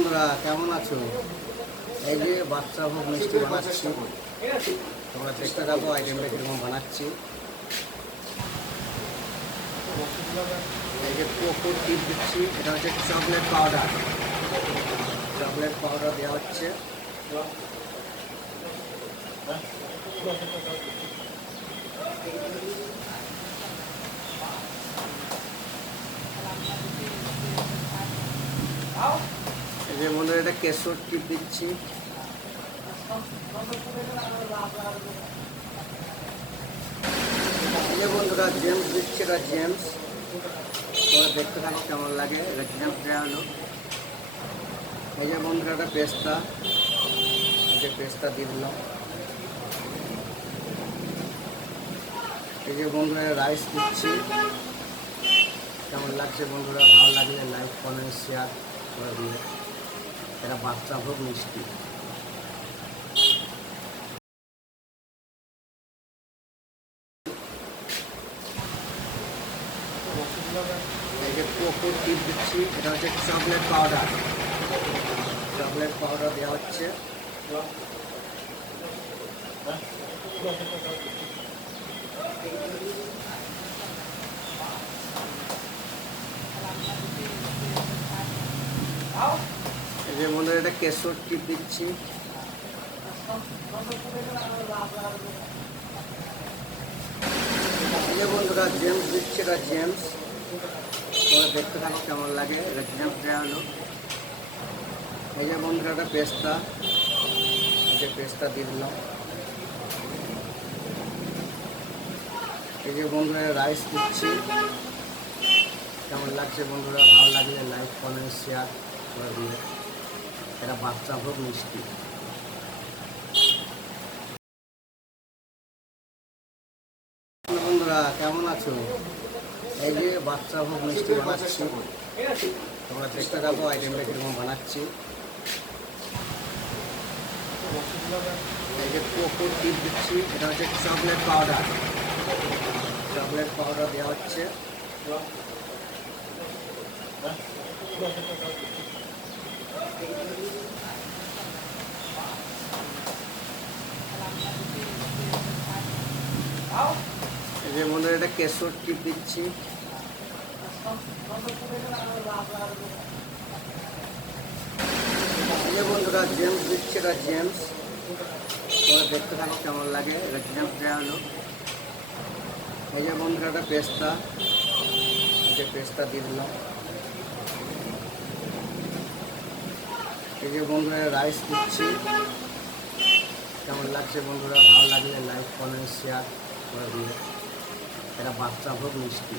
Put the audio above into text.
বন্ধুরা কেমন আছো? এই যে বাচ্চা ভোগ মিষ্টি বানাচ্ছি, তোমরা দেখতে থাকো আইটেমটা কিরকম বানাচ্ছি। এই যে কোকো টিপ দিচ্ছি, এটা হচ্ছে চকলেট পাউডার। চকলেট পাউডার দেওয়া হচ্ছে। এই যে বন্ধুরা এটা কেশর টিপ দিচ্ছি। এই যে বন্ধুরা জেমস দিচ্ছে, এটা জেমস, তোমরা দেখতে থাকো কেমন লাগে। এটা জেমস দেওয়া হলো। এই যে বন্ধুরা এটা পেস্তা, এই যে পেস্তা দিয়ে দিলাম। এই যে বন্ধুরা রাইস দিচ্ছি। কেমন লাগছে বন্ধুরা? ভালো লাগলে লাইক কমেন্ট শেয়ার করে দিও। এটা বাচ্চা ভোগ মিষ্টি। এই যে কোকো টিপ দিচ্ছি, এটা হচ্ছে চকলেট পাউডার। চকলেট পাউডার দেওয়া হচ্ছে। এই যে বন্ধুরা এটা কেশর টিপ দিচ্ছি। এই যে বন্ধুরা জেমস দিচ্ছে, এটা জেমস, তোমরা দেখতে থাকো কেমন লাগে। এটা জেমস দেওয়া হলো। এই যে বন্ধুরা এটা পেস্তা, এই যে পেস্তা দিয়ে দিলাম। এই যে বন্ধুরা রাইস দিচ্ছি। কেমন লাগছে বন্ধুরা? ভালো লাগলে লাইক কমেন্ট শেয়ার করে দিও। এটা বাচ্চা ভোগ মিষ্টি। বন্ধুরা কেমন আছো? এই যে বাচ্চা ভোগ মিষ্টি বানাচ্ছি, তোমরা দেখতে থাকো আইটেমটা কিরকম বানাচ্ছি। এই যে কোকো টিপ দিচ্ছি, এটা হচ্ছে চকলেট পাউডার। চকলেট পাউডার দেওয়া হচ্ছে। এই যে বন্ধুরা এটা কেশর টিপ দিচ্ছি। এই যে বন্ধুরা জেমস দিচ্ছে, এটা জেমস, তোমরা দেখতে থাকো কেমন লাগে। এটা জেমস দেওয়া হলো। এই যে বন্ধুরা এটা পেস্তা, এই যে পেস্তা দিয়ে দিলাম। এই যে বন্ধুরা রাইস দিচ্ছি। কেমন লাগছে বন্ধুরা? ভালো লাগলে লাইক কমেন্ট শেয়ার করে দিও। এটা বাচ্চা ভোগ মিষ্টি।